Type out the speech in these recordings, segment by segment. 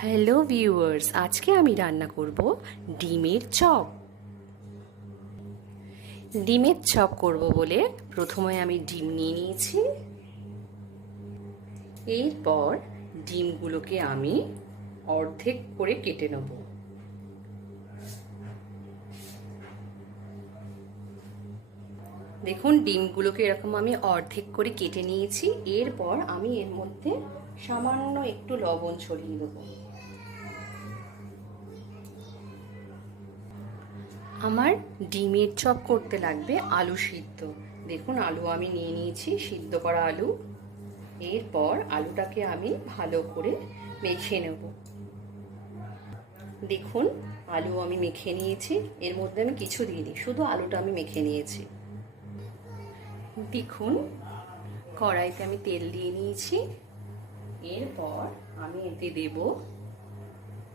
Hello viewers, আজকে আমি রান্না করব ডিমের চপ। ডিমের চপ করব বলে প্রথমে আমি ডিম নিয়ে নিয়েছি। এরপর ডিমগুলোকে আমি অর্ধেক করে কেটে নেব। দেখুন, ডিমগুলোকে এরকম আমি অর্ধেক করে কেটে নিয়েছি। এরপর আমি এর মধ্যে সামান্য একটু লবণ ছড়িয়ে দেবো। আমার ডিমের চপ করতে লাগবে আলু সিদ্ধ। দেখুন, আলু আমি নিয়ে নিয়েছি, সিদ্ধ করা আলু। এরপর আলুটাকে আমি ভালো করে মেখে নেব। দেখুন, আলু আমি মেখে নিয়েছি। এর মধ্যে আমি কিছু দিইনি, শুধু আলুটা আমি মেখে নিয়েছি। দেখুন, কড়াইতে আমি তেল দিয়ে নিয়েছি। এরপর আমি এতে দেব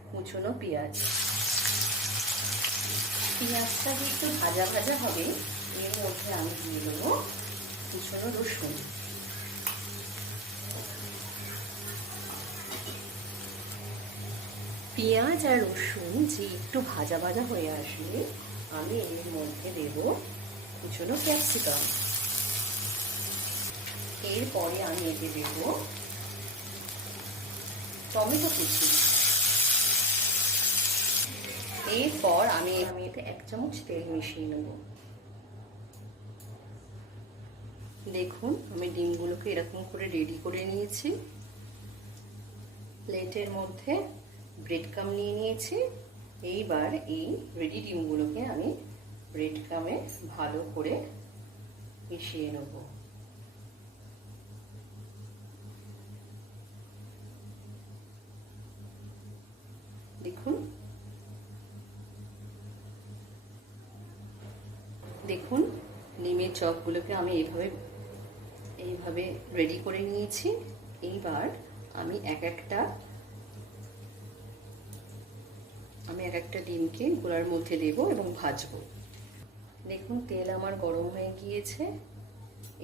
কুচনো পেঁয়াজ। পেঁয়াজটা একটু ভাজা ভাজা হবে, এর মধ্যে আমি দিয়ে দেবো কুচনো রসুন। পেঁয়াজ আর রসুন যে একটু ভাজা ভাজা হয়ে আসলে আমি এর মধ্যে দেব কুচনো ক্যাপসিকাম। এরপরে আমি এতে দেব টমেটো কুচি। এরপর আমি এতে 1 চামচ তেল মিশিয়ে নেব। দেখুন, আমি ডিমগুলোকে এরকম করে রেডি করে নিয়েছি। প্লেটের মধ্যে ব্রেড ক্রাম নিয়ে নিয়েছি। এইবার এই রেডি ডিমগুলোকে আমি ব্রেড ক্রামে ভালো করে মিশিয়ে নেব। দেখুন, দেখুন ডিমের চপগুলোকে আমি এইভাবে রেডি করে নিয়েছি। এইবার আমি এক একটা ডিমকে গোলার মধ্যে দেব এবং ভাজবো। দেখুন, তেল আমার গরম হয়ে গিয়েছে।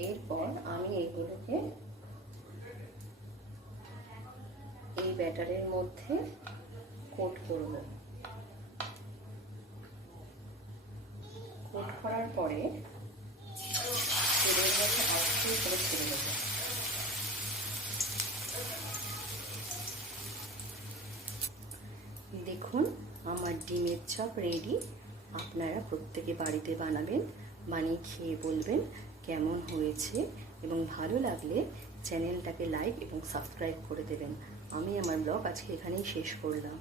এরপর আমি এগুলোকে এই ব্যাটারের মধ্যে কোট করব। কোট করার পরে তেলের মধ্যে আস্তে করে ছেড়ে দেবো। দেখুন, আমার ডিমের চপ রেডি। আপনারা প্রত্যেকে বাড়িতে বানাবেন, বানিয়ে খেয়ে বলবেন কেমন হয়েছে, এবং ভালো লাগলে চ্যানেলটাকে লাইক এবং সাবস্ক্রাইব করে দেবেন। আমি আমার ব্লগ আজকে এখানেই শেষ করলাম।